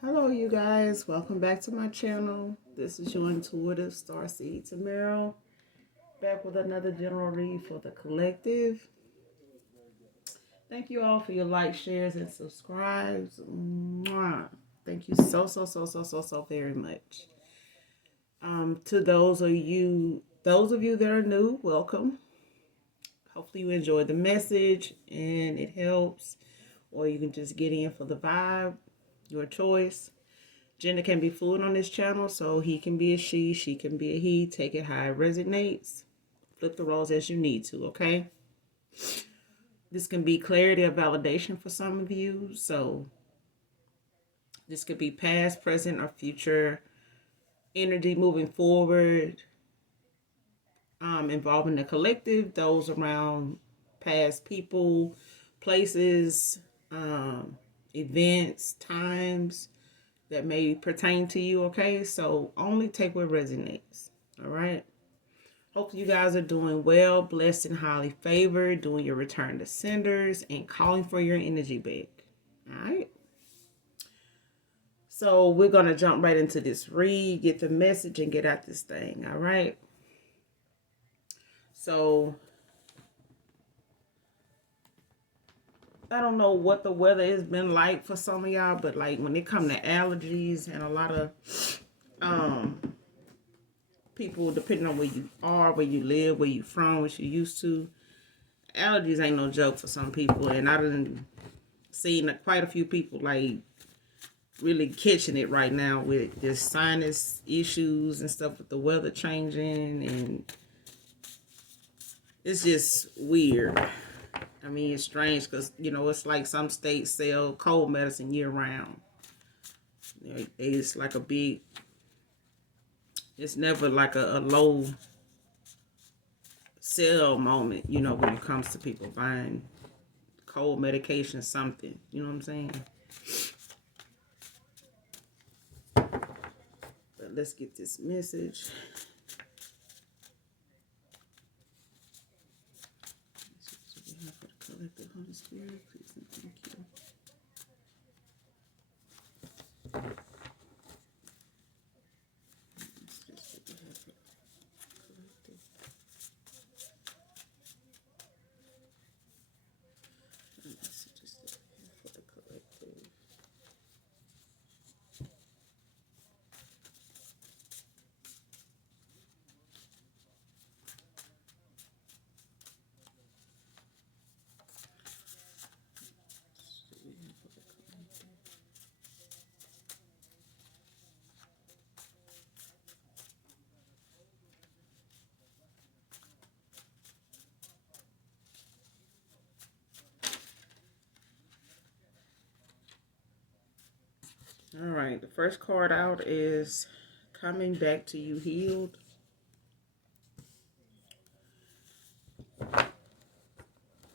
Hello, you guys. Welcome back to my channel. This is your intuitive Starseed Tamara, back with another general read for the collective. Thank you all for your likes, shares, and subscribes. Mwah. Thank you so very much. To those of you that are new, welcome. Hopefully you enjoyed the message and it helps, or you can just get in for the vibe. Your choice. Gender can be fluid on this channel, so he can be a she can be a he. Take it how it resonates. Flip the roles as you need to, okay? This can be clarity or validation for some of you. So this could be past, present, or future energy moving forward, involving the collective, those around past people, places, events, times that may pertain to you, okay? So only take what resonates, all right? Hope you guys are doing well, blessed and highly favored, doing your return to senders and calling for your energy back. All right. So we're going to jump right into this read, get the message, and get out this thing. All right. So I don't know what the weather has been like for some of y'all, but like when it comes to allergies and a lot of um people, depending on where you are, where you live, where you from, what you used to, allergies ain't no joke for some people. And I done seen quite a few people like really catching it right now with this sinus issues and stuff with the weather changing, and it's just weird. I mean, it's strange because it's like some states sell cold medicine year round. It's like a big. It's never like a low sell moment, when it comes to people buying cold medication, something. You know what I'm saying? But let's get this message. Collective Holy Spirit, please and thank you. All right, the first card out is coming back to you healed.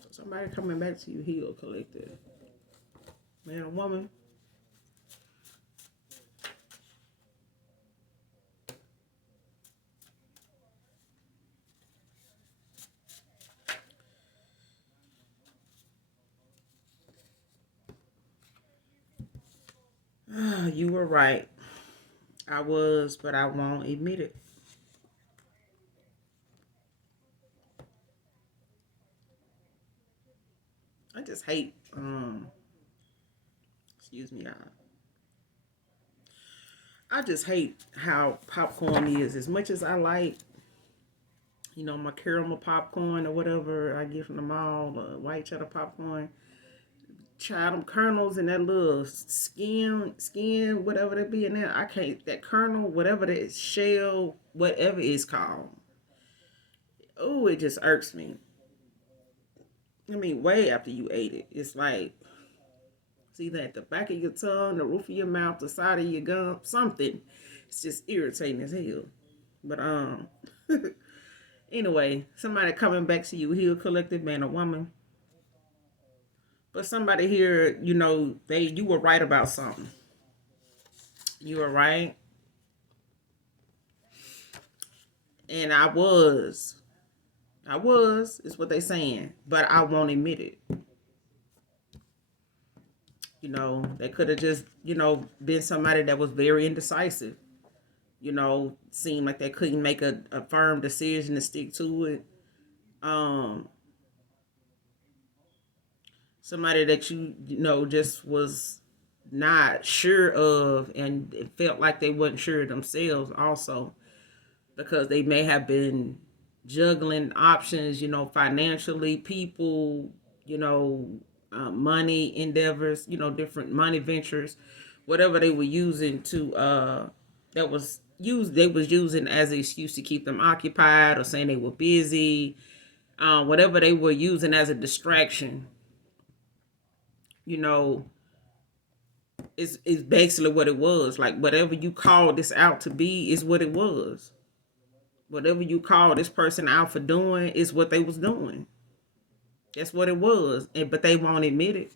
Somebody coming back to you healed, collective. Man or woman. You were right. I was, but I won't admit it. I just hate, excuse me, I just hate how popcorn is. As much as I like, my caramel popcorn or whatever I get from the mall, white cheddar popcorn, child, them kernels and that little skin, whatever that be in there. I can't, that kernel, whatever that shell, whatever it's called. Oh, it just irks me. I mean, way after you ate it, it's like it's either at the back of your tongue, the roof of your mouth, the side of your gum, something. It's just irritating as hell. But anyway, somebody coming back to you, healed, collective, man or woman. But somebody here, you were right about something. You were right. And I was, is what they saying, but I won't admit it. They could have just, been somebody that was very indecisive. Seemed like they couldn't make a firm decision to stick to it. Um, Somebody that just was not sure of, and it felt like they wasn't sure themselves also, because they may have been juggling options, financially, people, money endeavors, different money ventures, whatever they were using to that was used they was using as an excuse to keep them occupied, or saying they were busy, whatever they were using as a distraction, you know is basically what it was. Like, whatever you call this out to be is what it was. Whatever you call this person out for doing is what they was doing. That's what it was. But they won't admit it.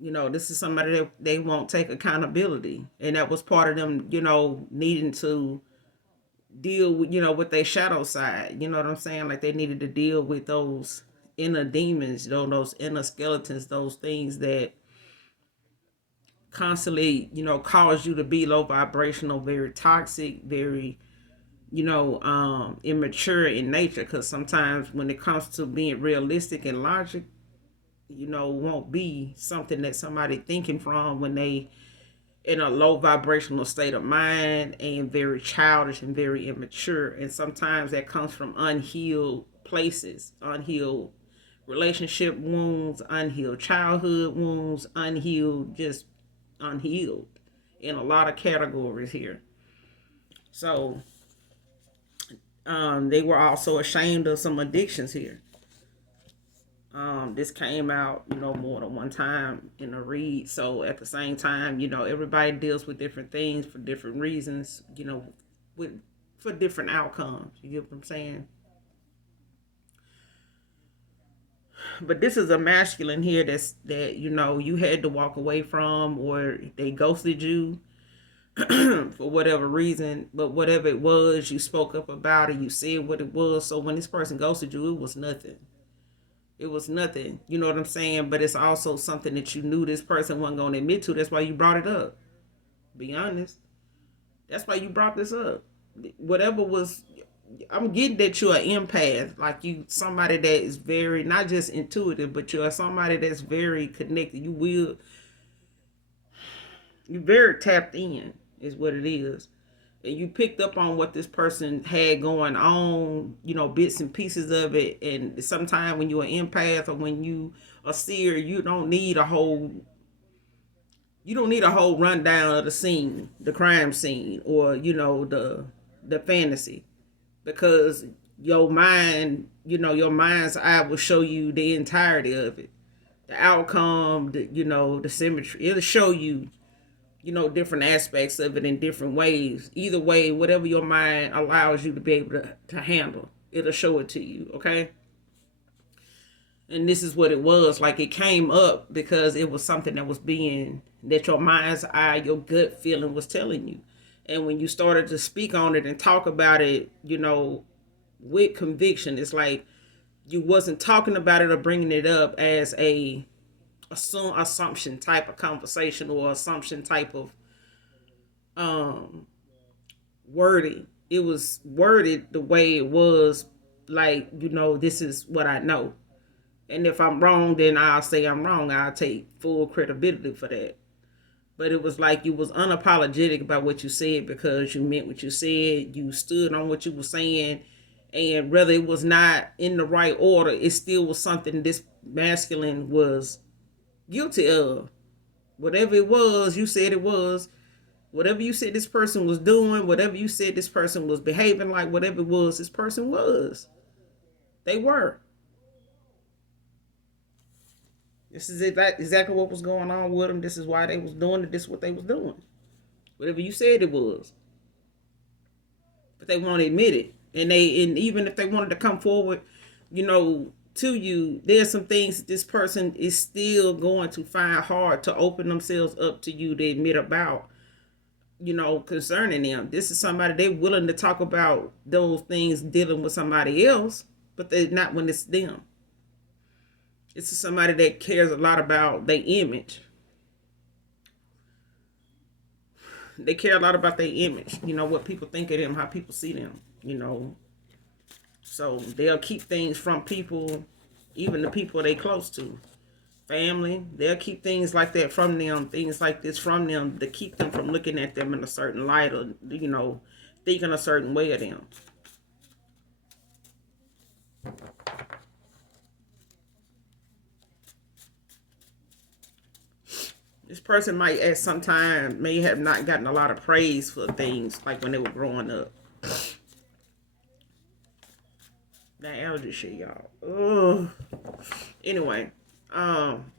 This is somebody that they won't take accountability. And that was part of them, needing to deal with, with their shadow side. You know what I'm saying? Like, they needed to deal with those inner demons, those inner skeletons, those things that constantly, cause you to be low vibrational, very toxic, very, immature in nature. Because sometimes when it comes to being realistic and logic, won't be something that somebody thinking from when they in a low vibrational state of mind, and very childish and very immature. And sometimes that comes from unhealed places, unhealed relationship wounds, unhealed childhood wounds, just unhealed in a lot of categories here. So they were also ashamed of some addictions here. This came out, more than one time in a read. So at the same time, everybody deals with different things for different reasons, for different outcomes. You get what I'm saying? But this is a masculine here that you had to walk away from, or they ghosted you for whatever reason. But whatever it was, you spoke up about it, you said what it was. So when this person ghosted you, it was nothing. It was nothing. You know what I'm saying? But it's also something that you knew this person wasn't going to admit to. That's why you brought it up. Be honest. That's why you brought this up. Whatever was, I'm getting that you're an empath. Like, you somebody that is very, not just intuitive, but you're somebody that's very connected. You're very tapped in, is what it is. And you picked up on what this person had going on, bits and pieces of it. And sometimes when you're an empath, or when you a seer, you don't need a whole rundown of the scene, the crime scene, or the fantasy, because your mind's eye will show you the entirety of it, the outcome, the symmetry. It'll show you different aspects of it in different ways. Either way, whatever your mind allows you to be able to handle, it'll show it to you, okay? And this is what it was. Like, it came up because it was something that your mind's eye, your gut feeling was telling you. And when you started to speak on it and talk about it, with conviction, it's like you wasn't talking about it or bringing it up as a assumption type of conversation, or assumption type of wording. It was worded the way it was, like, this is what I know, and if I'm wrong, then I'll say I'm wrong. I'll take full credibility for that. But it was like you was unapologetic about what you said, because you meant what you said. You stood on what you were saying, and whether it was not in the right order, it still was something this masculine was guilty of. Whatever it was, you said it was. Whatever you said this person was doing, whatever you said this person was behaving like, whatever it was this person was, they were. This is exactly what was going on with them. This is why they was doing it. This is what they was doing. Whatever you said it was. But they won't admit it. And even if they wanted to come forward, to you, there's some things that this person is still going to find hard to open themselves up to you to admit about, concerning them. This is somebody, they're willing to talk about those things dealing with somebody else, but they're not when it's them. This is somebody that cares a lot about their image. they care a lot about their image, what people think of them, how people see them, so they'll keep things from people, even the people they close to. Family, they'll keep things like that from them, things like this from them, to keep them from looking at them in a certain light, or thinking a certain way of them. This person might at some time may have not gotten a lot of praise for things like when they were growing up. That allergy shit, y'all. Ugh. Anyway,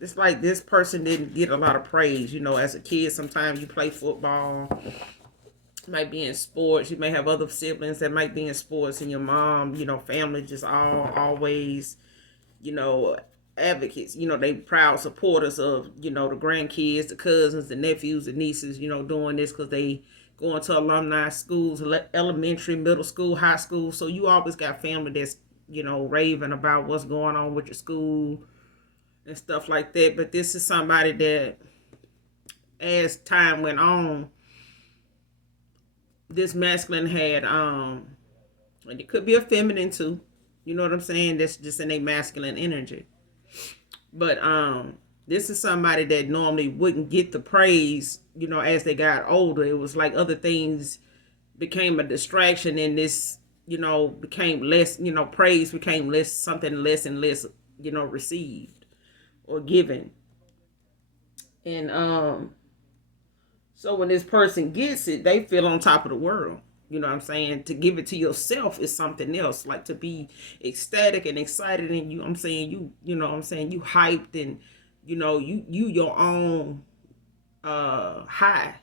it's like this person didn't get a lot of praise. As a kid, sometimes you play football, might be in sports. You may have other siblings that might be in sports, and your mom, family just always, you know, advocates. They proud supporters of, the grandkids, the cousins, the nephews, the nieces, doing this because they going to alumni schools, elementary, middle school, high school. So you always got family that's, raving about what's going on with your school and stuff like that. But this is somebody that, as time went on, this masculine had, and it could be a feminine too. You know what I'm saying? That's just in a masculine energy. But this is somebody that normally wouldn't get the praise, as they got older. It was like other things became a distraction, and this, became less, praise became less, something less and less, received or given. And so when this person gets it, they feel on top of the world. You know what I'm saying? To give it to yourself is something else. Like to be ecstatic and excited, and I'm saying you know what I'm saying, you hyped, and you your own high.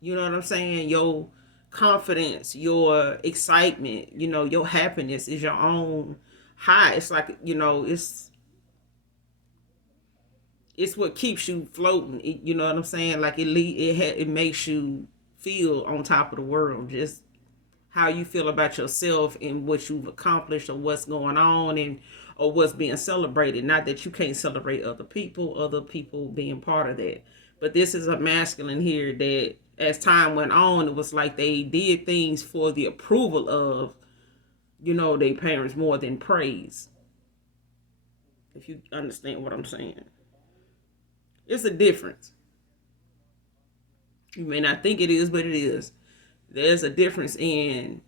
You know what I'm saying? Your confidence, your excitement, your happiness is your own high. It's like, it's what keeps you floating. You know what I'm saying? Like it makes you feel on top of the world. Just how you feel about yourself and what you've accomplished or what's going on, and or what's being celebrated. Not that you can't celebrate other people being part of that. But this is a masculine here that, as time went on, it was like they did things for the approval of, their parents more than praise. If you understand what I'm saying. It's a difference. You may not think it is, but it is. There's a difference in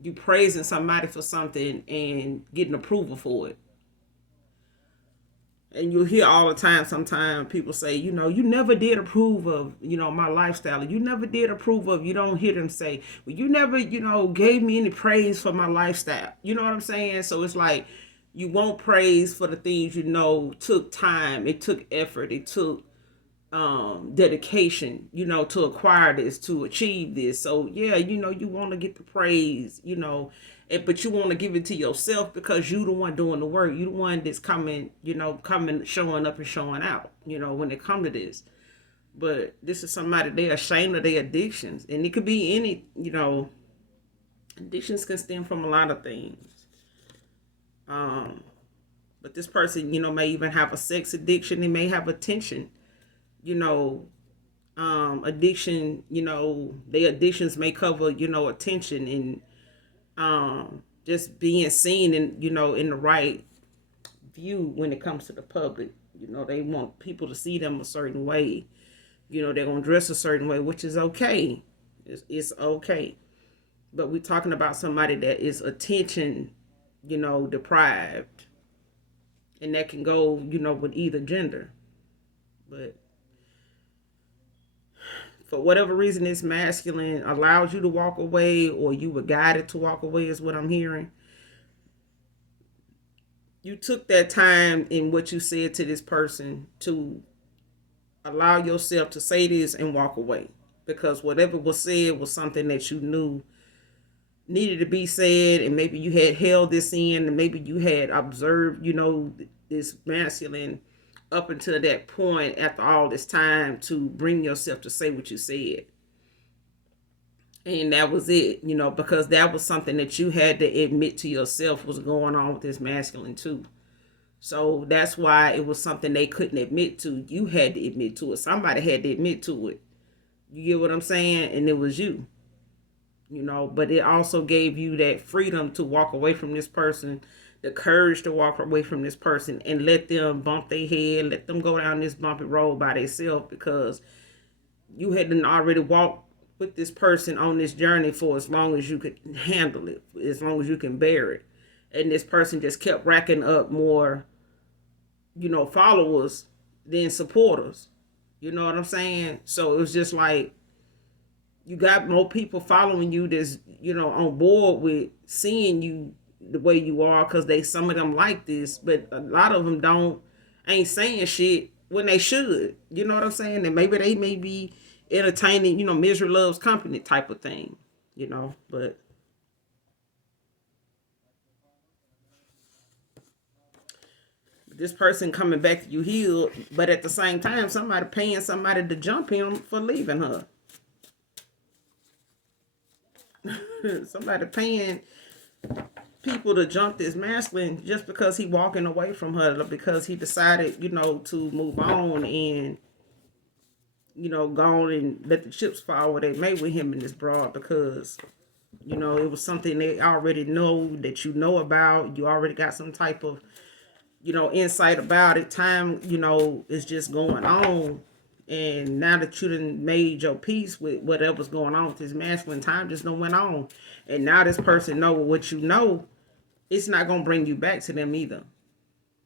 you praising somebody for something and getting approval for it. And you'll hear all the time, sometimes people say, you never did approve of, my lifestyle. You never did approve of, you don't hear them say, well, you never, gave me any praise for my lifestyle. You know what I'm saying? So it's like, you won't praise for the things, took time, it took effort, it took dedication, to acquire this, to achieve this. So yeah, you want to get the praise, but you want to give it to yourself because you the one doing the work. You the one that's coming, showing up and showing out, when it come to this. But this is somebody, they're ashamed of their addictions. And it could be any, addictions can stem from a lot of things. But this person, may even have a sex addiction. They may have attention, addiction, their addictions may cover, attention, and just being seen in, in the right view when it comes to the public. They want people to see them a certain way. They're going to dress a certain way, which is okay. It's okay. But we're talking about somebody that is attention, deprived. And that can go, with either gender. But for whatever reason, this masculine allows you to walk away, or you were guided to walk away, is what I'm hearing. You took that time in what you said to this person to allow yourself to say this and walk away. Because whatever was said was something that you knew needed to be said, and maybe you had held this in, and maybe you had observed, this masculine up until that point after all this time to bring yourself to say what you said. And that was it, because that was something that you had to admit to yourself was going on with this masculine too. So that's why it was something they couldn't admit to. You had to admit to it. Somebody had to admit to it. You get what I'm saying? And it was you, but it also gave you that freedom to walk away from this person, the courage to walk away from this person and let them bump their head, let them go down this bumpy road by themselves, because you hadn't already walked with this person on this journey for as long as you could handle it, as long as you can bear it. And this person just kept racking up more, followers than supporters. You know what I'm saying? So it was just like you got more people following you that's, on board with seeing you the way you are, because some of them like this, but a lot of them ain't saying shit when they should. You know what I'm saying? And maybe they may be entertaining, misery loves company type of thing, but this person coming back to you healed, but at the same time somebody paying somebody to jump him for leaving her. Somebody paying people to jump this masculine just because he walking away from her, because he decided, to move on and, go on and let the chips fall where they may with him and this broad, because, it was something they already know that about. You already got some type of, insight about it. Time, is just going on. And now that you done made your peace with whatever's going on with this masculine, time just don't went on. And now this person know what you know, it's not gonna bring you back to them either.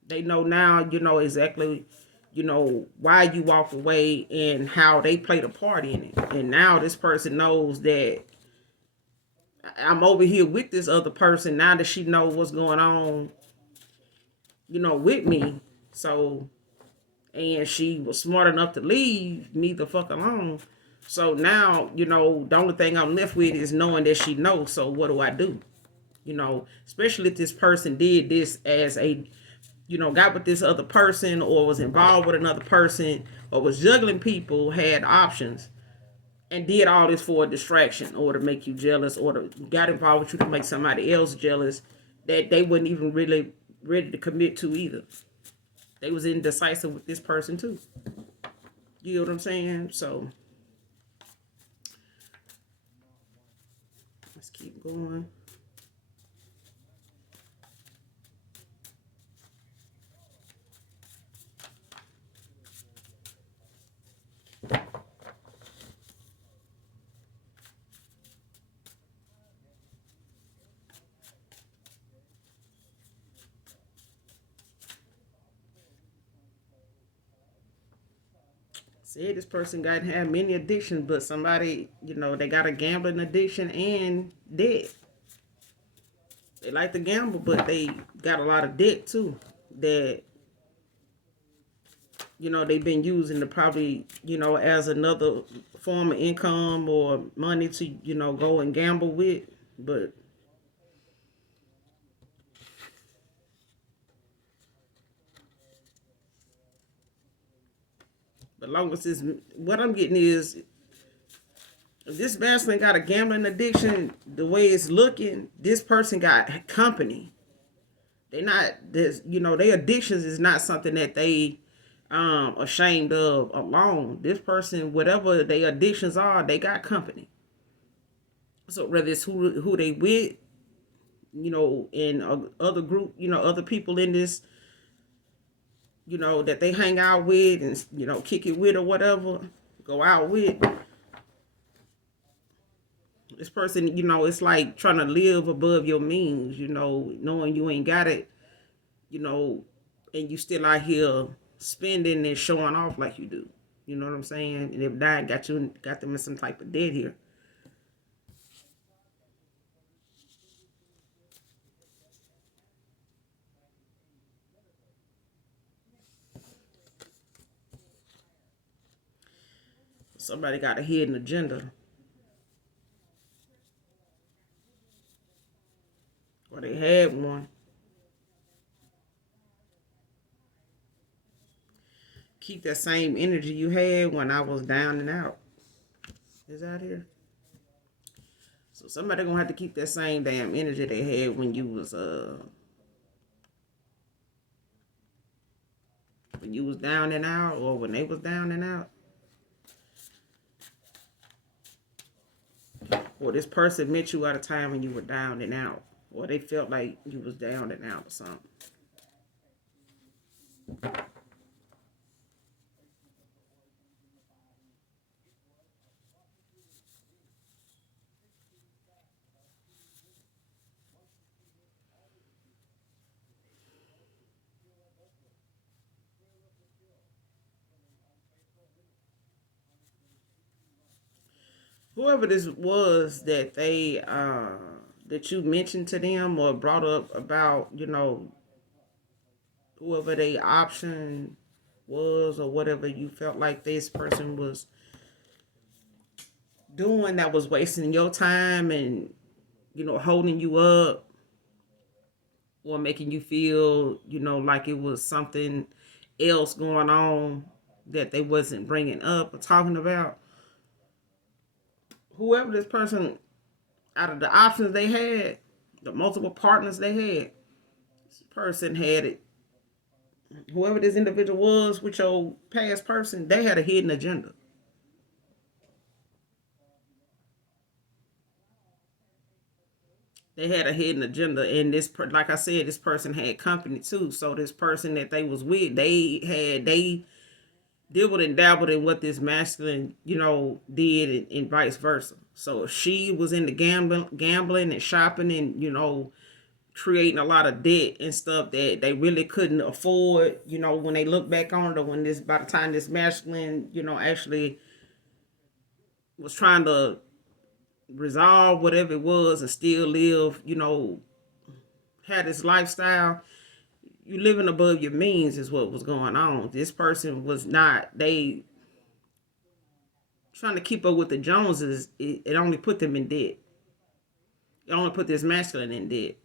They know now, exactly, why you walked away and how they played a part in it. And now this person knows that I'm over here with this other person now that she knows what's going on, with me. So, and she was smart enough to leave me the fuck alone. So now, the only thing I'm left with is knowing that she knows. So what do I do? Especially if this person did this as a, got with this other person or was involved with another person or was juggling people, had options, and did all this for a distraction or to make you jealous, or to got involved with you to make somebody else jealous that they wouldn't even really ready to commit to either. They was indecisive with this person too. You know what I'm saying? So let's keep going. Said this person got to have many addictions, but somebody, they got a gambling addiction and debt. They like to gamble, but they got a lot of debt too. That, they've been using to probably, as another form of income or money to, go and gamble with. But long as this, what I'm getting is, if this masculine got a gambling addiction, the way it's looking, this person got company. They not this, their addictions is not something that they ashamed of alone. This person, whatever their addictions are, they got company. So whether it's who they with, in other group, other people in this, that they hang out with and kick it with or whatever, go out with. This person, it's like trying to live above your means, knowing you ain't got it, and you still out here spending and showing off like you do. You know what I'm saying? And if that got them in some type of debt here. Somebody got a hidden agenda. Or they had one. Keep that same energy you had when I was down and out. Is out here. So somebody gonna have to keep that same damn energy they had when you was down and out, or when they was down and out. or this person met you at a time when you were down and out, or they felt like you was down and out or something. Whoever this was that they that you mentioned to them or brought up about, whoever they option was or whatever you felt like this person was doing that was wasting your time and holding you up or making you feel like it was something else going on that they wasn't bringing up or talking about. Whoever this person, out of the options they had, the multiple partners they had, this person had it. Whoever this individual was with your past person, they had a hidden agenda. They had a hidden agenda, and like I said, this person had company too. So this person that they was with, they dabbled and dabbled in what this masculine, did, and vice versa. So if she was into gambling and shopping, and creating a lot of debt and stuff that they really couldn't afford, when they look back on it, or when this by the time this masculine, actually was trying to resolve whatever it was and still live, had this lifestyle, you living above your means is what was going on. This person was not, they trying to keep up with the Joneses, it only put them in debt. It only put this masculine in debt.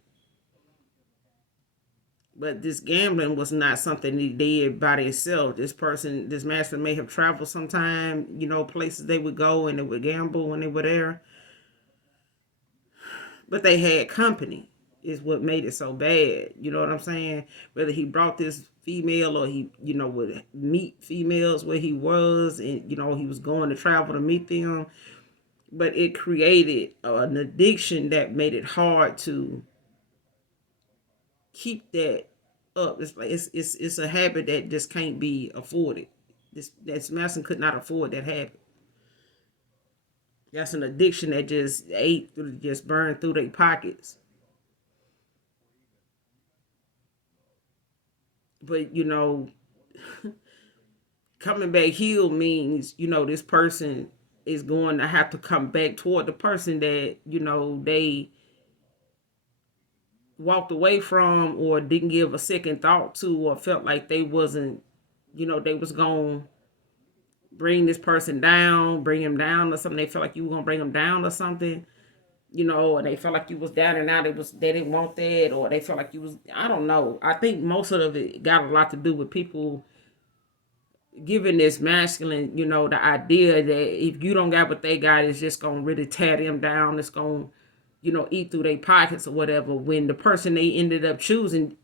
But this gambling was not something he did by himself. This master may have traveled sometime, places they would go and they would gamble when they were there. But they had company, is what made it so bad. You know what I'm saying? Whether he brought this female or he, would meet females where he was, and, he was going to travel to meet them. But it created an addiction that made it hard to keep that up. It's like it's a habit that just can't be afforded. This Madison could not afford that habit. That's an addiction that just burned through their pockets. But coming back healed means this person is going to have to come back toward the person that they walked away from or didn't give a second thought to, or felt like they wasn't, they was going to bring this person down, bring him down or something. They felt like you were going to bring him down or something, and they felt like you was down and out. They didn't want that, or they felt like you was, I don't know. I think most of it got a lot to do with people giving this masculine, the idea that if you don't got what they got, it's just going to really tear them down. It's going to, eat through their pockets or whatever, when the person they ended up choosing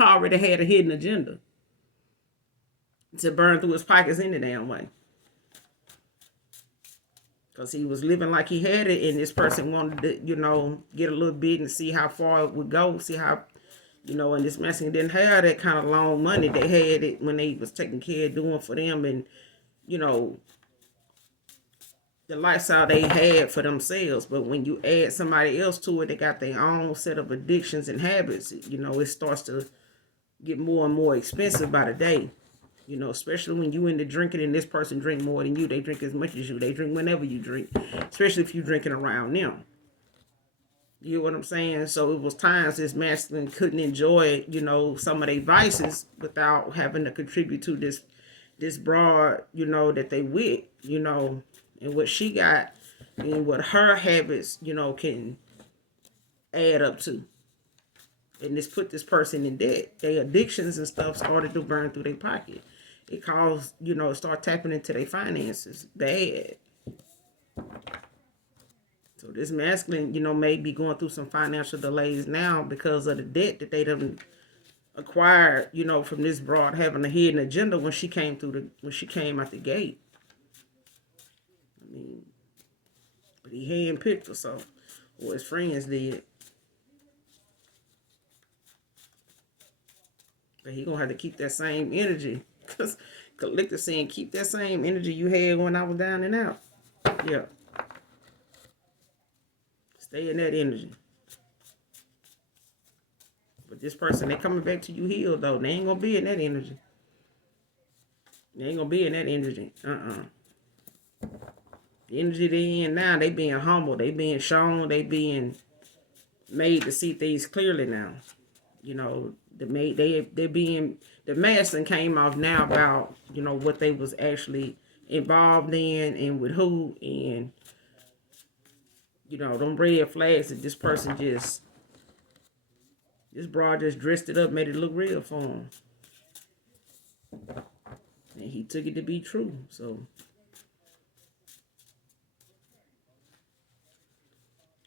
already had a hidden agenda to burn through his pockets any damn way. Because he was living like he had it, and this person wanted to, get a little bit and see how far it would go, see how, and this Mexican didn't have that kind of long money. They had it when they was taking care of doing for them, and, the lifestyle they had for themselves. But when you add somebody else to it, they got their own set of addictions and habits. It starts to get more and more expensive by the day. Especially when you into drinking and this person drink more than you. They drink as much as you. They drink whenever you drink, especially if you drinking around them. You know what I'm saying? So it was times this masculine couldn't enjoy, some of their vices without having to contribute to this broad, that they with, and what she got and what her habits, can add up to. And this put this person in debt. Their addictions and stuff started to burn through their pocket. It caused, start tapping into their finances bad. So this masculine, may be going through some financial delays now because of the debt that they done acquired, from this broad having a hidden agenda when she came out the gate. I mean, But he handpicked her, so, or his friends did. But he gonna have to keep that same energy. Because Collective saying, keep that same energy you had when I was down and out. Yeah. Stay in that energy. But this person, they coming back to you healed, though. They ain't gonna be in that energy. They ain't gonna be in that energy. The energy they in now, they being humble. They being shown. They being made to see things clearly now. You know, they're being, the mask came off now about, you know, what they was actually involved in and with who, and, you know, them red flags that this person just, this broad just dressed it up, made it look real for him. And he took it to be true, so.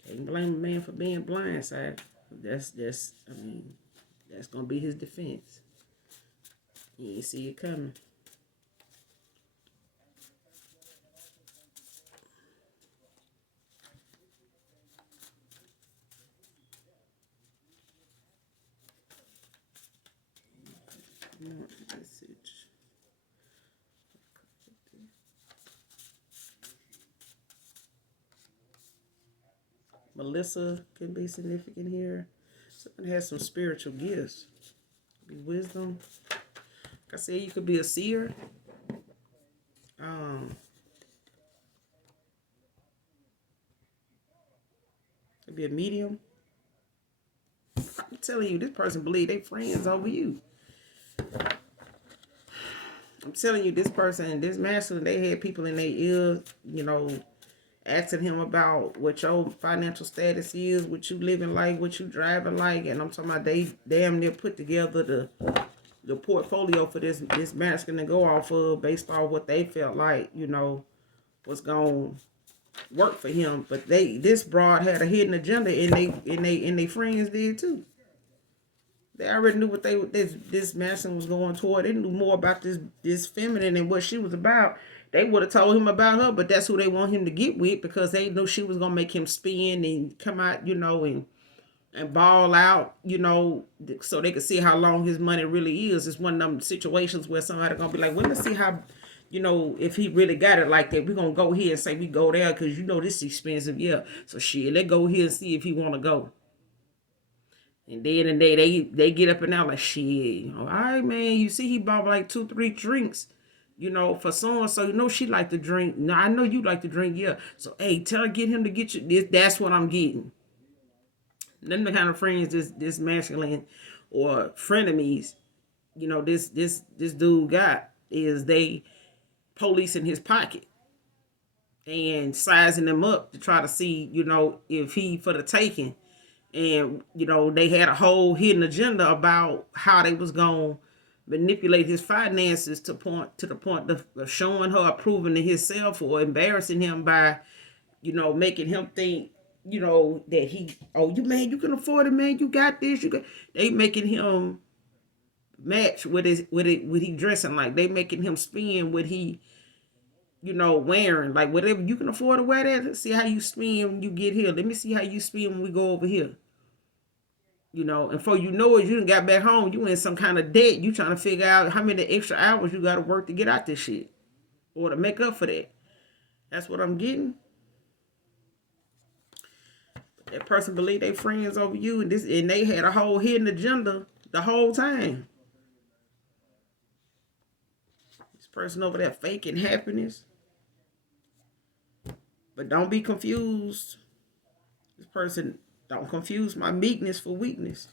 Can't blame a man for being blindsided. That's I mean, that's gonna be his defense. He ain't see it coming. Message. Melissa can be significant here. Someone has some spiritual gifts. Be wisdom. Like I said, you could be a seer. Could be a medium. I'm telling you, this person believe they friends over you. I'm telling you, this person, this masculine, they had people in their ears, you know, asking him about what your financial status is, what you living like, what you driving like, and I'm talking about they damn near put together the portfolio for this masculine to go off of based on what they felt like, you know, was going to work for him. But this broad had a hidden agenda, and they friends did too. They already knew what this masculine was going toward. They knew more about this feminine and what she was about. They would have told him about her, but that's who they want him to get with because they knew she was gonna make him spin and come out, you know, and ball out, you know, so they could see how long his money really is. It's one of them situations where somebody gonna be like, well, let's see how, you know, if he really got it like that. We're gonna go here and say we go there because you know this is expensive, yeah. So shit, let's go here and see if he wanna go. And then and they get up and out like shit. You know, all right, man. You see, he bought like 2-3 drinks. You know, for so and so, you know she like to drink. No, I know you like to drink, yeah. So hey, tell her get him to get you this. That's what I'm getting. Them the kind of friends this masculine or frenemies, you know, this dude got is they police in his pocket and sizing them up to try to see, you know, if he for the taking. And you know they had a whole hidden agenda about how they was gonna manipulate his finances to the point of showing her approving to himself or embarrassing him by, you know, making him think, you know, that he, oh, you man, you can afford it, man, you got this, you got. They making him match what he dressing like. They making him spin what he, you know, wearing, like whatever you can afford to wear that. Let's see how you spin when you get here. Let me see how you spin when we go over here. You know, and for you know it, you done got back home, you in some kind of debt. You trying to figure out how many extra hours you got to work to get out this shit or to make up for that. That's what I'm getting. That person believe they friends over you, and they had a whole hidden agenda the whole time. This person over there faking happiness, but don't be confused. This person don't confuse my meekness for weakness.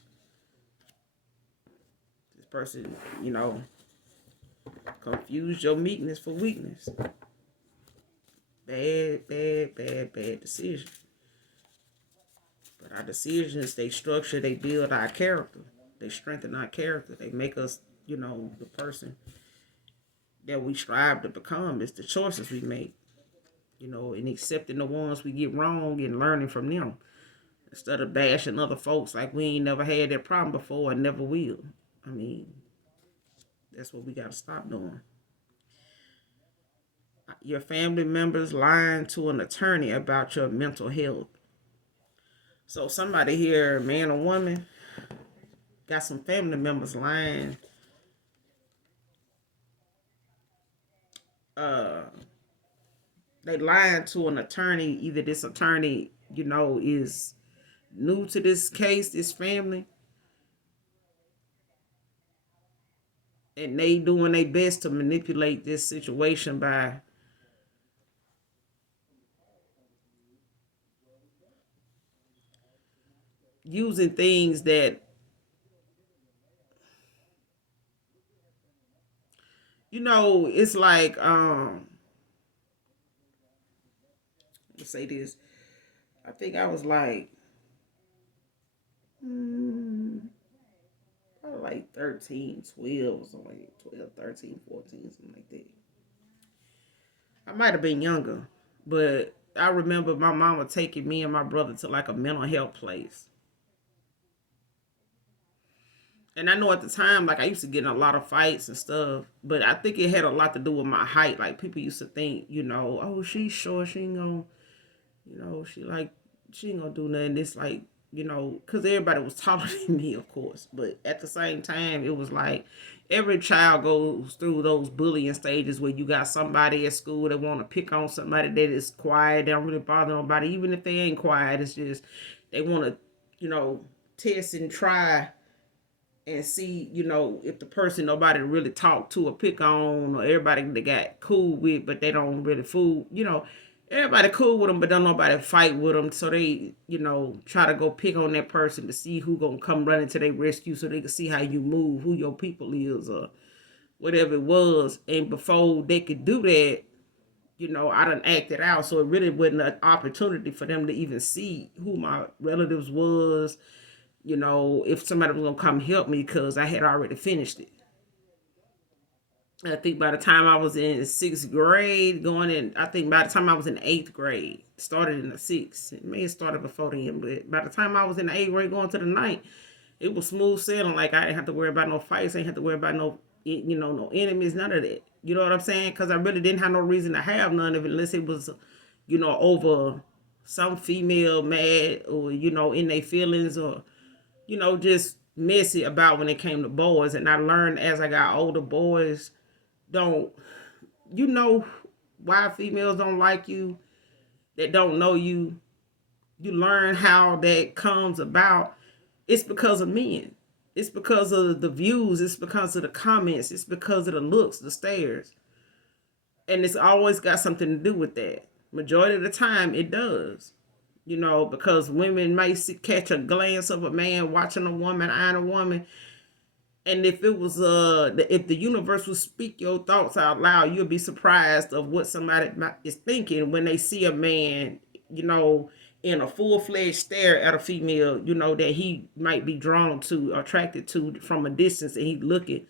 This person, you know, confuse your meekness for weakness. Bad decision. But our decisions, they structure, they build our character. They strengthen our character. They make us, you know, the person that we strive to become. It's the choices we make, you know, and accepting the ones we get wrong and learning from them. Instead of bashing other folks like we ain't never had that problem before and never will. I mean, that's what we got to stop doing. your family members lying to an attorney about your mental health. So somebody here, man or woman, got some family members lying. Uh, they lying to an attorney. Either this attorney, is new to this case, this family, and they doing their best to manipulate this situation by using things that it's like let's say this. I think I was like probably like 13, 12, or something like that. 12, 13, 14, something like that. I might have been younger, but I remember my mama taking me and my brother to like a mental health place. And I know at the time, like I used to get in a lot of fights and stuff, but I think it had a lot to do with my height. Like people used to think, oh, she's short, she ain't gonna, she ain't gonna do nothing. It's like, because everybody was taller than me, of course. But at the same time, it was like every child goes through those bullying stages where you got somebody at school that want to pick on somebody that is quiet, they don't really bother nobody, even if they ain't quiet. It's just they want to, test and try and see, if the person nobody really talk to or pick on, or everybody they got cool with, but they don't really fool, everybody cool with them, but don't nobody fight with them. So they, try to go pick on that person to see who gonna come running to their rescue, so they can see how you move, who your people is, or whatever it was. And before they could do that, I done acted out, so it really wasn't an opportunity for them to even see who my relatives was, if somebody was gonna come help me, because I had already finished it. I think by the time I was in sixth grade, going in, I think by the time I was in eighth grade, started in the sixth. It may have started before then, but by the time I was in the eighth grade, going to the ninth, it was smooth sailing. Like I didn't have to worry about no fights. I didn't have to worry about no enemies, none of that. You know what I'm saying? Because I really didn't have no reason to have none of it unless it was, over some female mad, or in their feelings, or just messy about when it came to boys. And I learned as I got older, boys don't, you know why females don't like you, that don't know you. You learn how that comes about. It's because of men. It's because of the views. It's because of the comments. It's because of the looks, the stares. And it's always got something to do with that. Majority of the time, it does. Because women may catch a glance of a man watching a woman, eyeing a woman, and if it was if the universe would speak your thoughts out loud, you'll be surprised of what somebody is thinking when they see a man, in a full-fledged stare at a female, that he might be drawn to, attracted to from a distance, and he looking.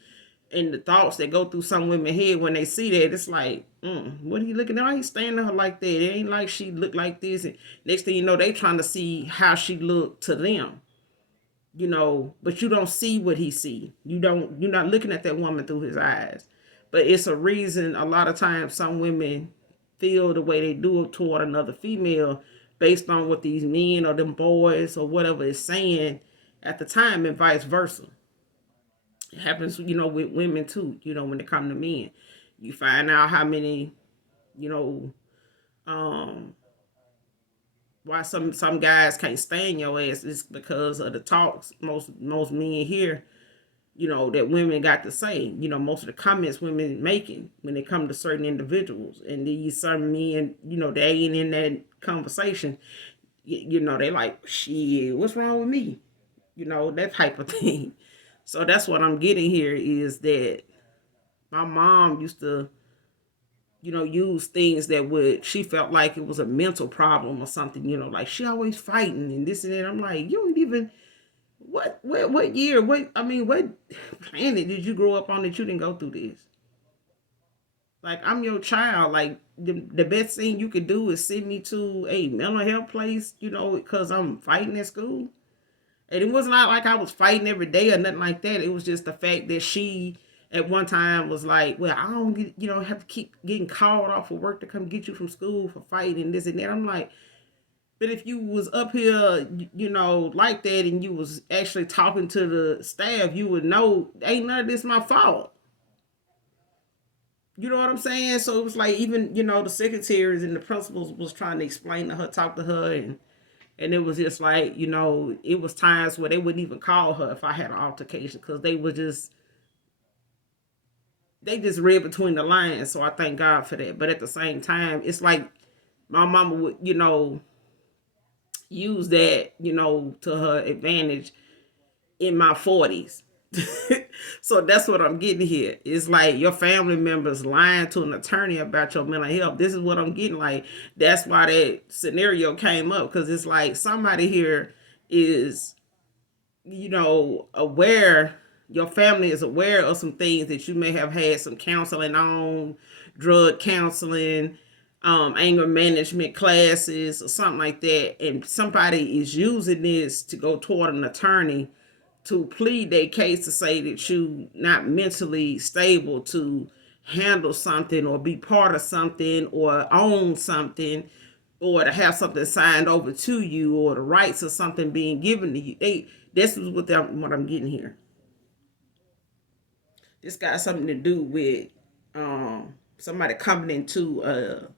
And the thoughts that go through some women's head when they see that, it's like, what are you looking at? Why he standing at her like that? It ain't like she looked like this. And next thing you know, they trying to see how she looked to them. But you don't see what he see. You're not looking at that woman through his eyes. But it's a reason a lot of times some women feel the way they do toward another female based on what these men or them boys or whatever is saying at the time, and vice versa. It happens, with women too, when it come to men. You find out how many, you know, um, why some guys can't stand your ass is because of the talks most men hear, that women got to say. Most of the comments women making when it come to certain individuals, and these certain men, they ain't in that conversation. They like, shit, what's wrong with me? That type of thing. So that's what I'm getting here is that my mom used to, use things that would, she felt like it was a mental problem or something, like she always fighting and this and that. I'm like, you don't even, what year, what planet did you grow up on that you didn't go through this? Like, I'm your child. Like, the best thing you could do is send me to a mental health place, because I'm fighting at school. And it was not like I was fighting every day or nothing like that. It was just the fact that she at one time was like, well, I don't get, have to keep getting called off of work to come get you from school for fighting this and that. I'm like, but if you was up here, like that, and you was actually talking to the staff, you would know ain't none of this my fault. You know what I'm saying? So it was like even the secretaries and the principals was trying to explain to her, talk to her, and it was just like it was times where they wouldn't even call her if I had an altercation because they just read between the lines. So I thank God for that. But at the same time, it's like my mama would use that to her advantage in my 40s. So that's what I'm getting here. It's like your family members lying to an attorney about your mental health. This is what I'm getting. Like that's why that scenario came up, because it's like somebody here is aware, your family is aware of some things that you may have had some counseling on, drug counseling, anger management classes or something like that, and somebody is using this to go toward an attorney to plead their case to say that you not mentally stable to handle something or be part of something or own something or to have something signed over to you or the rights of something being given to you. This is what I'm getting here. This got something to do with somebody coming into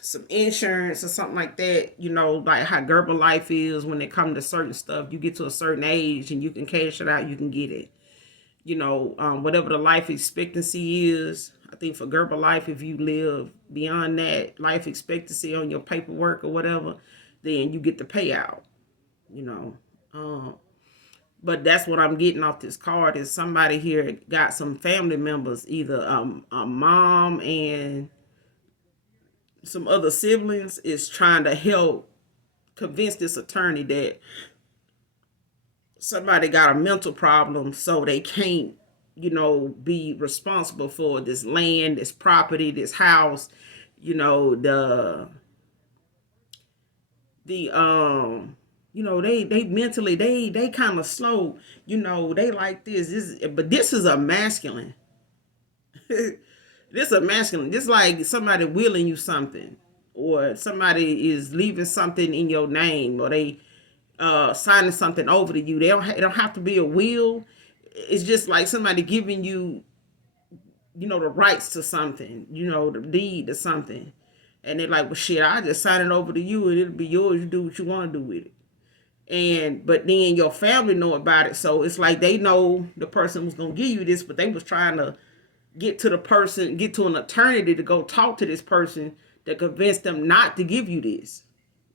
some insurance or something like that, like how Gerber Life is when it comes to certain stuff. You get to a certain age and you can cash it out, you can get it. Whatever the life expectancy is. I think for Gerber Life, if you live beyond that life expectancy on your paperwork or whatever, then you get the payout, you know. But that's what I'm getting off this card is somebody here got some family members, either a mom and some other siblings is trying to help convince this attorney that somebody got a mental problem so they can't be responsible for this land, this property, this house, they mentally they kind of slow, they like but this is a masculine. This is a masculine. This is like somebody willing you something, or somebody is leaving something in your name, or they signing something over to you. It don't have to be a will. It's just like somebody giving you, the rights to something, the deed to something. And they're like, well, shit, I just sign it over to you and it'll be yours. You do what you want to do with it. But then your family know about it. So it's like they know the person was going to give you this, but they was trying to get to the person, get to an attorney to go talk to this person to convince them not to give you this.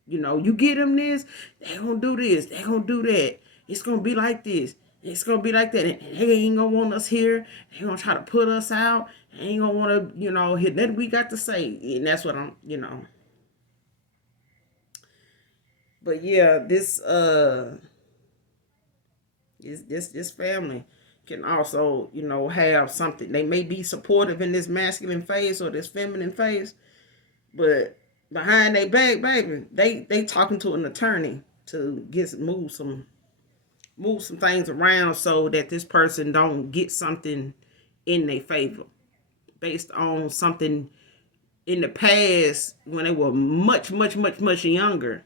You get them this, they gonna do this, they gonna do that. It's gonna be like this. It's gonna be like that. And they ain't gonna want us here. They gonna try to put us out. They ain't gonna want to, hear nothing we got to say. And that's what I'm. But yeah, this family can also, have something. They may be supportive in this masculine phase or this feminine phase, but behind their back, baby, they talking to an attorney to move some things around so that this person don't get something in their favor based on something in the past when they were much, much, much, much younger.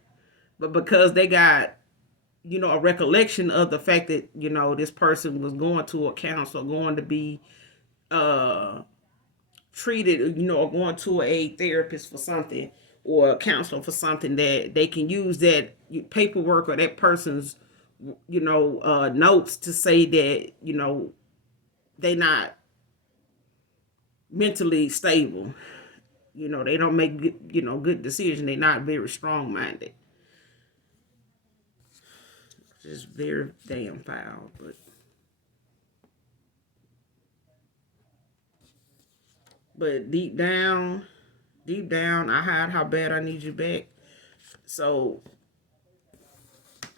But because they got, a recollection of the fact that, this person was going to a counselor, going to be treated, or going to a therapist for something or a counselor for something, that they can use that paperwork or that person's notes to say that they not mentally stable. They don't make good decisions. They're not very strong minded. Just very damn foul. But deep down, I hide how bad I need you back. So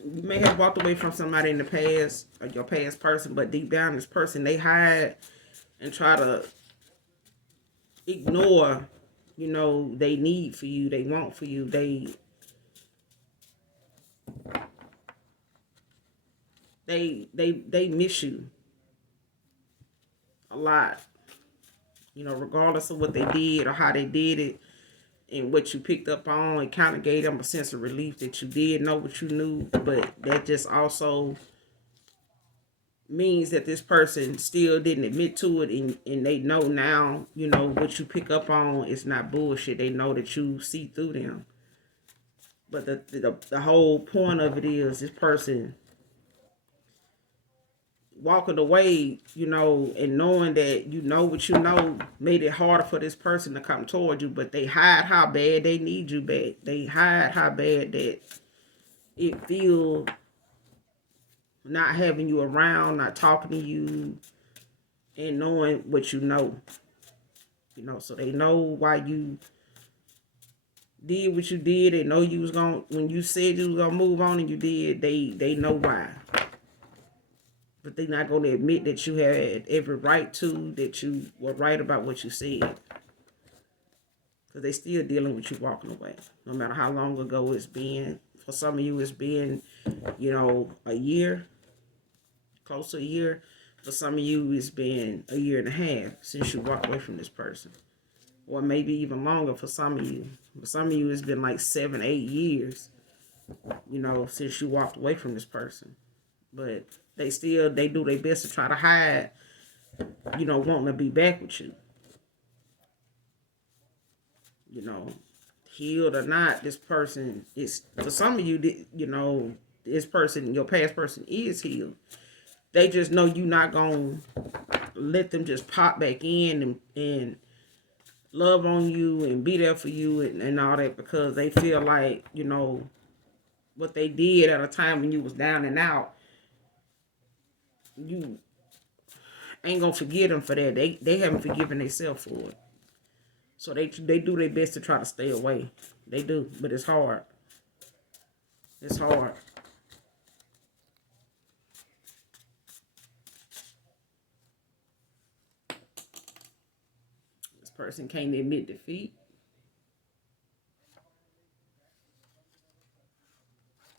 you may have walked away from somebody in the past, or your past person, but deep down, this person, they hide and try to ignore, they need for you, they want for you, they miss you. a lot. Regardless of what they did or how they did it and what you picked up on, it kind of gave them a sense of relief that you did know what you knew, but that just also means that this person still didn't admit to it, and they know now, what you pick up on is not bullshit. They know that you see through them. But the whole point of it is this person walking away, and knowing that what you know made it harder for this person to come toward you, but they hide how bad they need you back. They hide how bad that it feels not having you around, not talking to you, and knowing what you know. So they know why you did what you did. They know you was gonna, when you said you was gonna move on and you did, they know why. But they're not gonna admit that you had every right to, that you were right about what you said. Because they still dealing with you walking away. No matter how long ago it's been. For some of you it's been, a year, close to a year. For some of you it's been a year and a half since you walked away from this person. Or maybe even longer for some of you. For some of you it's been like 7, 8 years, since you walked away from this person. But they do their best to try to hide, wanting to be back with you. Healed or not, this person is, for some of you, this person, your past person is healed. They just know you're not going to let them just pop back in and love on you and be there for you and all that, because they feel like, what they did at a time when you was down and out, you ain't going to forgive them for that. They haven't forgiven themselves for it. So they do their best to try to stay away. They do, but it's hard. It's hard. This person can't admit defeat.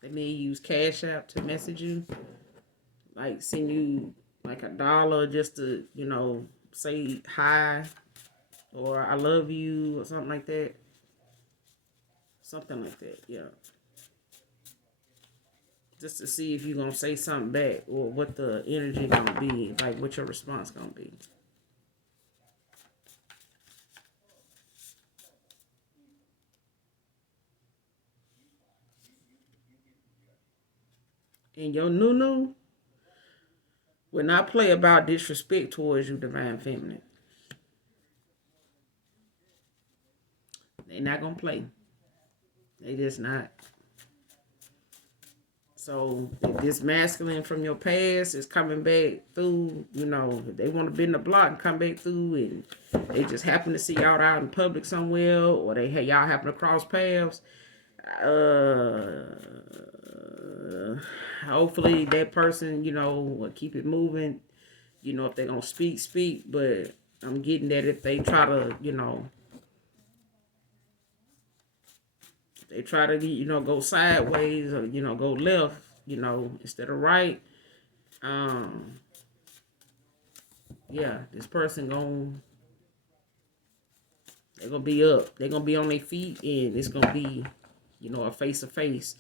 They may use Cash App to message you. Like send you like $1 just to, say hi or I love you or something like that. Something like that, yeah. Just to see if you're going to say something back or what the energy going to be, like what your response going to be. And your new will not play about disrespect towards you, divine feminine. They're not going to play. They just not. So if this masculine from your past is coming back through, if they want to bend the block and come back through, and they just happen to see y'all out in public somewhere, or y'all happen to cross paths, hopefully that person, will keep it moving. If they're gonna speak, but I'm getting that if they try to, they try to, go sideways or, go left, instead of right. Yeah, this person they're gonna be up. They're gonna be on their feet, and it's gonna be, a face-to-face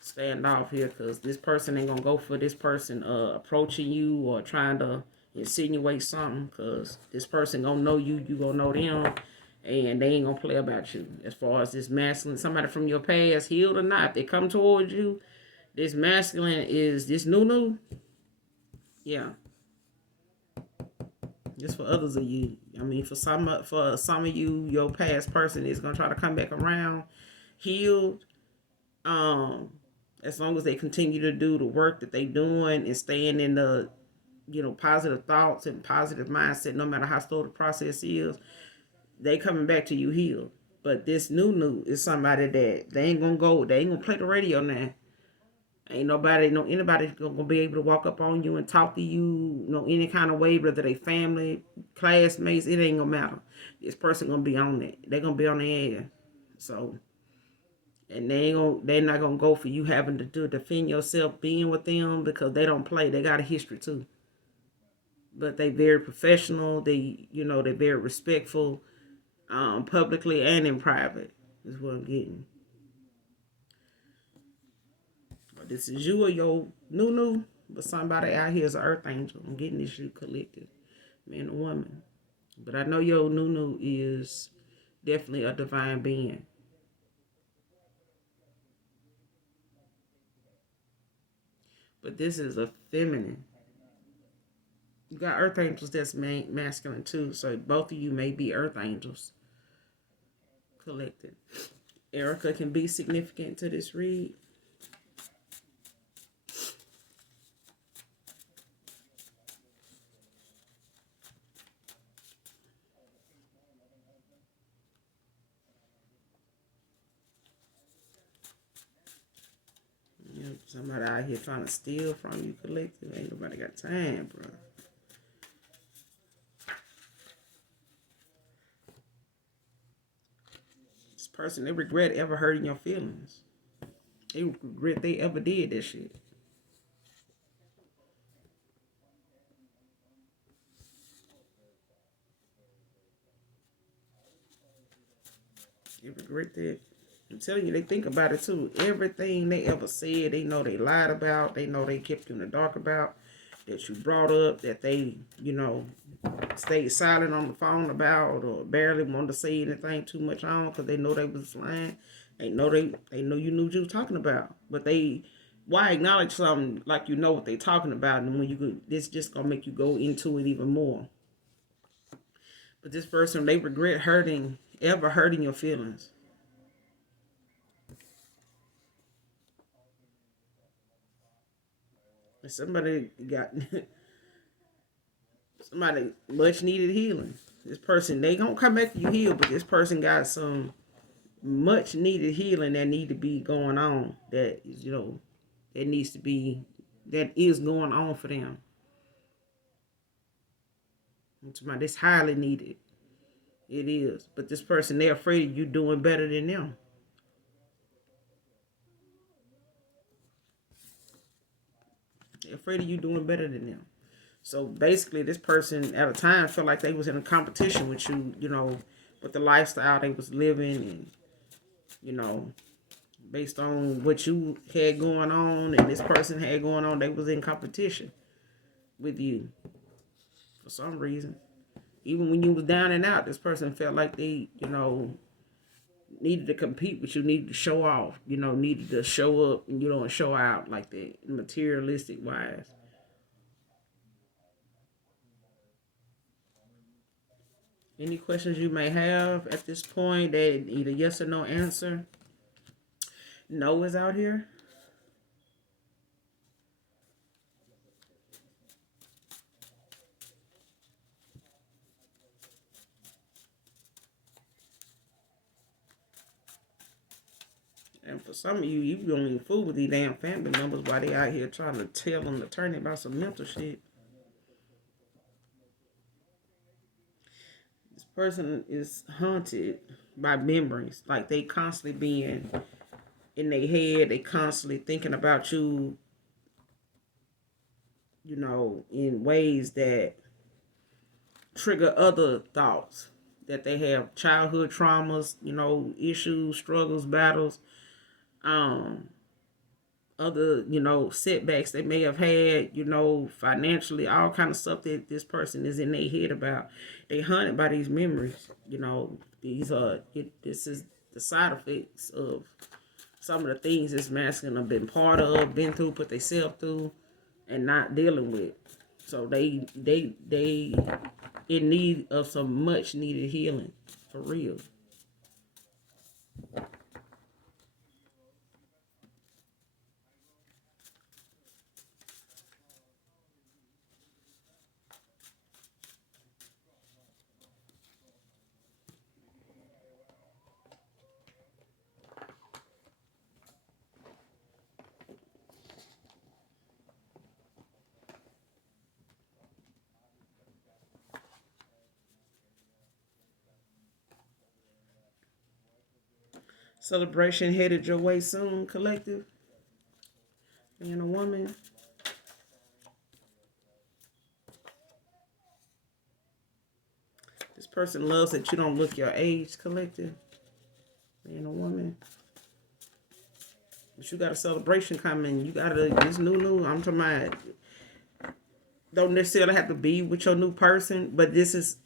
standoff here, because this person ain't gonna go for this person approaching you or trying to insinuate something, because this person gonna know you gonna know them, and they ain't gonna play about you. As far as this masculine, somebody from your past, healed or not, they come towards you, this masculine is this new. Yeah. Just for others of you. I mean, for some of you, your past person is gonna try to come back around, healed. As long as they continue to do the work that they doing and staying in the, positive thoughts and positive mindset, no matter how slow the process is, they coming back to you healed. But this new is somebody that they ain't gonna play the radio now. Ain't anybody gonna be able to walk up on you and talk to you, any kind of way, whether they family, classmates, it ain't gonna matter. This person gonna be on it. They're gonna be on the air. So, and they're not gonna go for you having to defend yourself being with them, because they don't play. They got a history too. but they very professional. They, you know, they're very respectful, publicly and in private. Is what I'm getting. This is you or your new, but somebody out here is an earth angel. I'm getting this shit collective, man or woman. But I know your new is definitely a divine being. But this is a feminine. You got earth angels that's masculine too. So both of you may be earth angels collected. Erica can be significant to this read. You know, somebody out here trying to steal from you collective. Ain't nobody got time, bro. This person, they regret ever hurting your feelings. They regret they ever did that shit. They regret that. I'm telling you, they think about it too. Everything they ever said, they know they lied about. They know they kept you in the dark about. That you brought up, that they, you know, stayed silent on the phone about, or barely wanted to say anything too much on because they know they was lying. They know you knew what you was talking about. But they, why acknowledge something like you know what they talking about, and when you could, this just gonna make you go into it even more. But this person, they regret ever hurting your feelings. And somebody got somebody much needed healing. This person, they gonna come back to you healed, but this person got some much needed healing that need to be going on. That, you know, that needs to be, that is going on for them. It's highly needed. It is. But this person, they're afraid of you doing better than them. They're afraid of you doing better than them. So basically, this person at a time felt like they was in a competition with you, you know, with the lifestyle they was living, and, you know, based on what you had going on and this person had going on, they was in competition with you for some reason. Even when you was down and out, this person felt like they, you know, needed to compete with you, needed to show off, you know, needed to show up, you know, and show out like that, materialistic wise. Any questions you may have at this point that either yes or no answer? No is out here. And for some of you, you don't even fool with these damn family members while they out here trying to tell them to turn it about some mental shit. This person is haunted by memories. Like they constantly being in their head. They constantly thinking about you, you know, in ways that trigger other thoughts. That they have childhood traumas, you know, issues, struggles, battles, um, other, you know, setbacks they may have had, you know, financially, all kind of stuff that this person is in their head about. They haunted by these memories, you know. This is the side effects of some of the things this masculine have been part of, been through, put themselves through, and not dealing with. So they in need of some much needed healing for real. Celebration headed your way soon, collective. Man or woman. person loves that you don't look your age, collective. Man or woman. But you got a celebration coming. You got this new. I'm talking about, don't necessarily have to be with your new person, but this is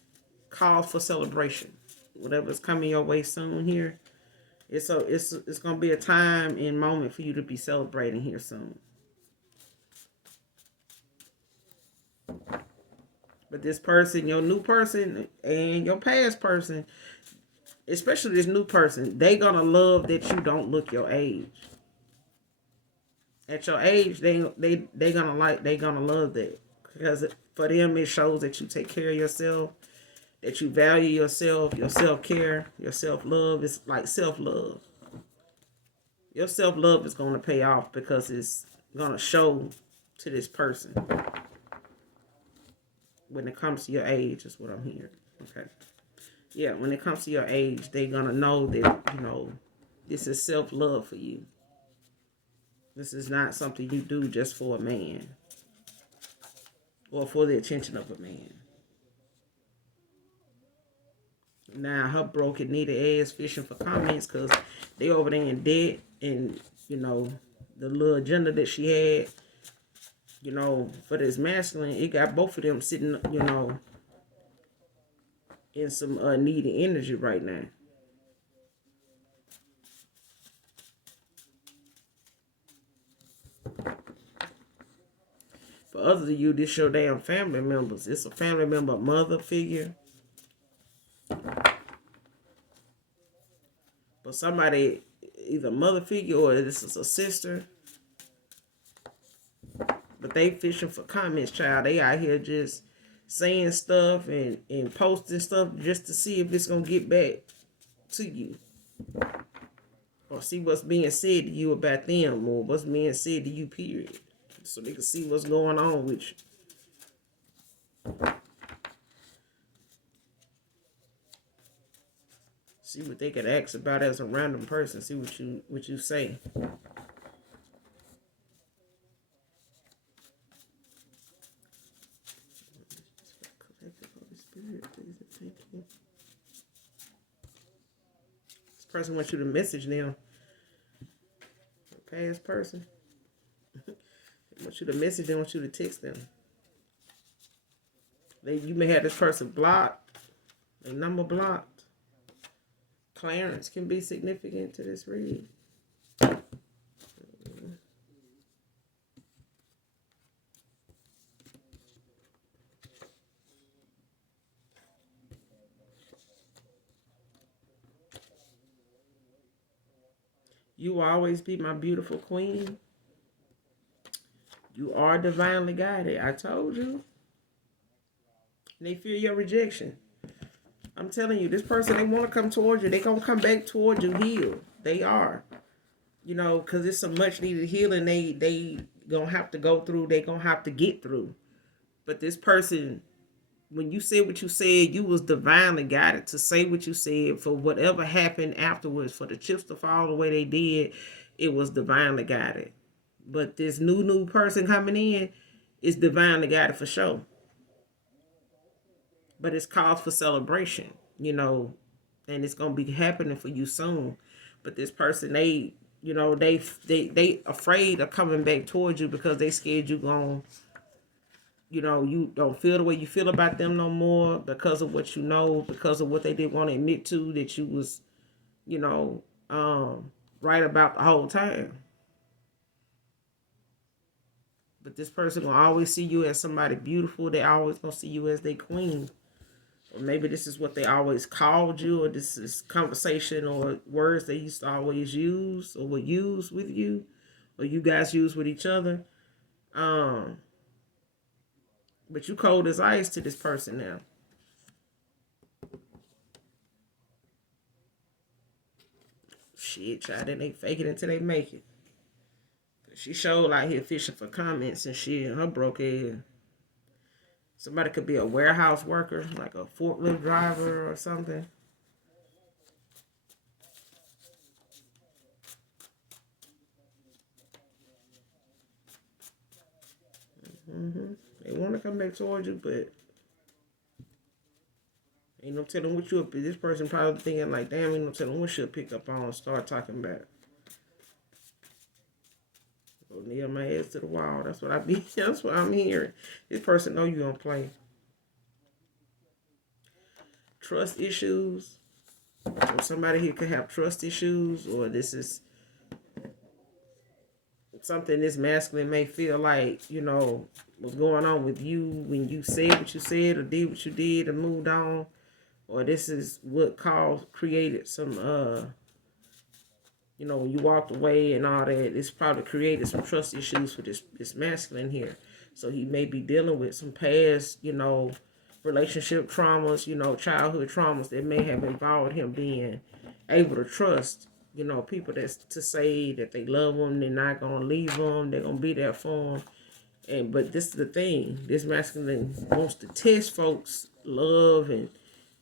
call for celebration. Whatever's coming your way soon here, it's gonna be a time and moment for you to be celebrating here soon. But this person, your new person, and your past person, especially this new person, they gonna love that you don't look your age. At your age, they gonna love that, because for them it shows that you take care of yourself, that you value yourself, your self-care, your self-love. It's like self-love. Your self-love is going to pay off because it's going to show to this person when it comes to your age, is what I'm hearing. Okay. Yeah, when it comes to your age, they're going to know that, this is self-love for you. This is not something you do just for a man or for the attention of a man. Now her broken needed ass fishing for comments because they over there in debt, and the little agenda that she had, for this masculine, it got both of them sitting, in some needed energy right now. For others of you, this your damn family members. It's a family member, mother figure. But somebody, either mother figure or this is a sister. But they fishing for comments, child. They out here just saying stuff and posting stuff just to see if it's going to get back to you. Or see what's being said to you about them, or what's being said to you, period. So they can see what's going on with you. See what they could ask about as a random person. See what you say. This person wants you to message them. Past person. They want you to message them, want you to text them. You may have this person blocked, their number blocked. Clarence can be significant to this read. You will always be my beautiful queen. You are divinely guided. I told you. And they fear your rejection. I'm telling you, this person, they want to come towards you. They going to come back towards you healed. They are. Because it's some much needed healing they going to have to go through. They going to have to get through. But this person, when you said what you said, you was divinely guided to say what you said. For whatever happened afterwards, for the chips to fall the way they did, it was divinely guided. But this new person coming in is divinely guided for sure. But it's cause for celebration, and it's gonna be happening for you soon. But this person, they afraid of coming back towards you because they scared you gon', you don't feel the way you feel about them no more because of what because of what they didn't want to admit to, that you was, right about the whole time. But this person gonna always see you as somebody beautiful. They always gonna see you as their queen. Or maybe this is what they always called you, or this is conversation or words they used to always use or would use with you, or you guys use with each other. But you cold as ice to this person now. Shit, child, then they fake it until they make it. She showed out here fishing for comments and shit. Her broke head. Somebody could be a warehouse worker, like a forklift driver or something. They want to come back towards you, but they You know, tell them what you, this person probably thinking like, damn, you know, tell them what she'll pick up on and start talking about. Go nail my ass to the wall. That's what I be, that's what I'm hearing. This person know you don't play. Trust issues. So somebody here could have trust issues, or this is something this masculine may feel like, you know, was going on with you when you said what you said or did what you did and moved on. Or this is what created some, you know, when you walked away and all that, it's probably created some trust issues for this masculine here. So he may be dealing with some past, you know, relationship traumas, you know, childhood traumas that may have involved him being able to trust, you know, people that's to say that they love them, they're not gonna leave them, they're gonna be there for them. And but this is the thing, this masculine wants to test folks' love and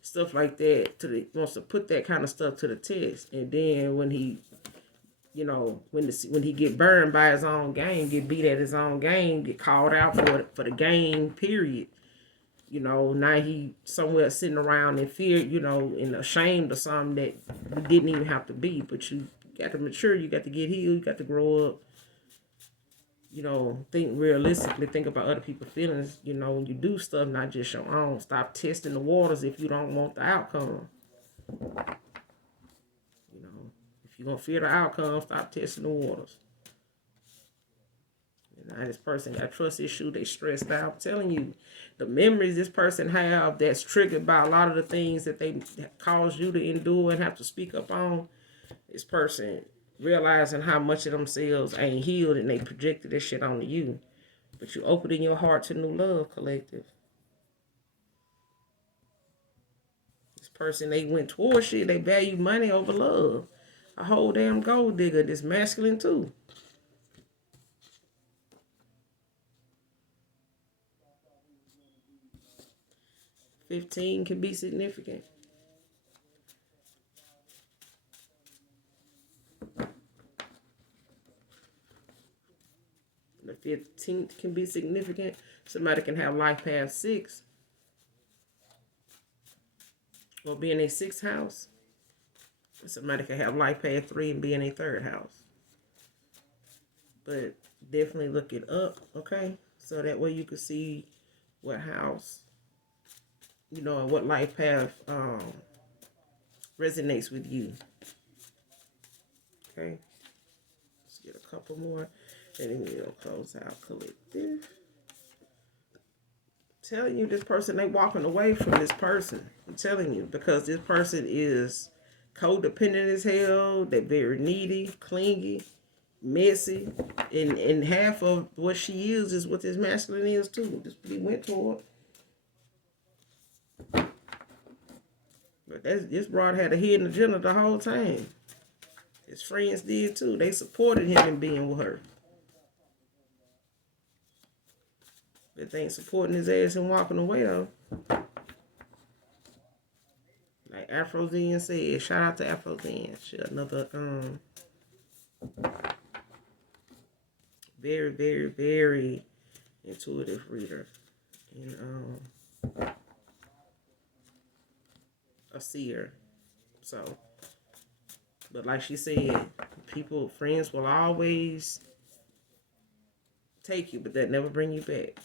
stuff like that. Wants to put that kind of stuff to the test, and then when he, you know, when he get burned by his own game, get beat at his own game, get called out for the game, period. You know, now he somewhere sitting around in fear, you know, and ashamed of something that you didn't even have to be. But you got to mature, you got to get healed, you got to grow up. You know, think realistically, think about other people's feelings. You know, when you do stuff, not just your own. Stop testing the waters if you don't want the outcome. You know, if you're gonna fear the outcome, stop testing the waters. Now this person got trust issue, they stressed out. I'm telling you, the memories this person have that's triggered by a lot of the things that they caused you to endure and have to speak up on. This person realizing how much of themselves ain't healed and they projected this shit onto you. But you opening your heart to new love, collective. This person, they went towards shit, they value money over love. A whole damn gold digger, this masculine too. 15 can be significant. The 15th can be significant. Somebody can have life path 6 or be in a 6th house. Somebody can have life path 3 and be in a 3rd house. But definitely look it up, okay? So that way you can see what house, you know, and what life path resonates with you. Okay? Let's get a couple more. And then we'll close out collective. Telling you, this person, they walking away from this person. I'm telling you, because this person is codependent as hell. They're very needy, clingy, messy, and half of what she is what this masculine is too. This he went toward. But this broad had a hidden agenda the whole time. His friends did too. They supported him in being with her. But they ain't supporting his ass and walking away though. Like Afrozen said, shout out to Afrozen. She another very, very, very intuitive reader. And a seer. So, but like she said, friends will always take you, but that never bring you back.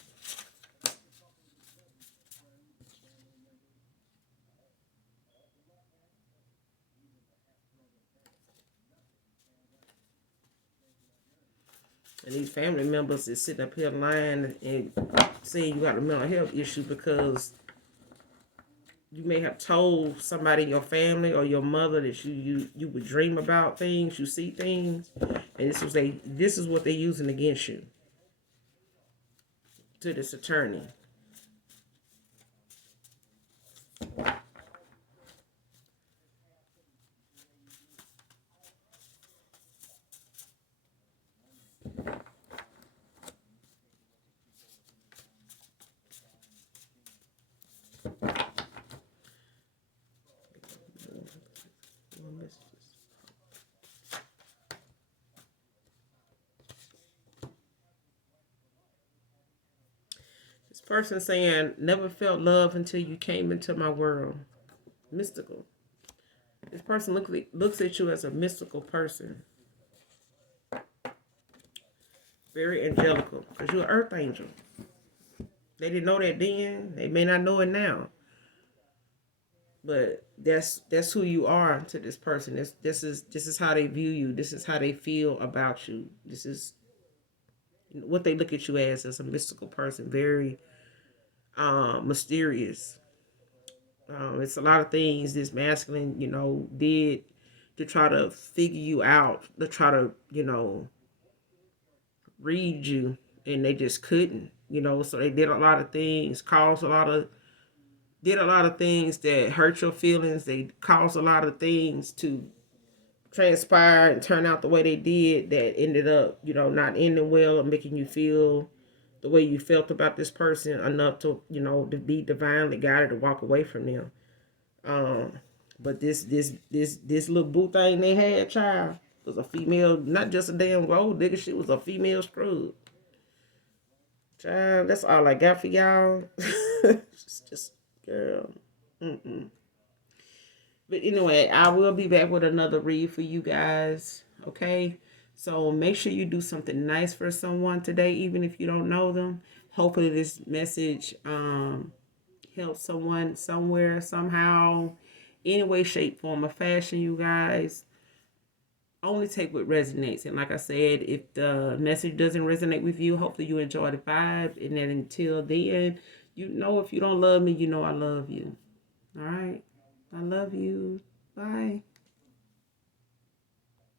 And these family members is sitting up here lying and saying you got a mental health issue because you may have told somebody in your family or your mother that you would dream about things, you see things, and this is what they're using against you. To this attorney. This person saying, never felt love until you came into my world. Mystical. This person looks at you as a mystical person. Very angelical. Because you're an earth angel. They didn't know that then. They may not know it now. But that's who you are to this person. This is how they view you. This is how they feel about you. This is what they look at you as a mystical person. Very mysterious. It's a lot of things this masculine, did to try to figure you out, to try to, read you, and they just couldn't, so they did a lot of things, did a lot of things that hurt your feelings. They caused a lot of things to transpire and turn out the way they did that ended up, not ending well or making you feel the way you felt about this person enough to, to be divinely guided to walk away from them. Um, but this little boo thing they had, child, was a female, not just a damn gold digger. She was a female scrub. Child, that's all I got for y'all. just girl. Mm-mm. But anyway, I will be back with another read for you guys. Okay. So make sure you do something nice for someone today, even if you don't know them. Hopefully this message helps someone somewhere, somehow, any way, shape, form, or fashion, you guys. Only take what resonates. And like I said, if the message doesn't resonate with you, hopefully you enjoy the vibe. And then until then, if you don't love me, I love you. All right. I love you. Bye.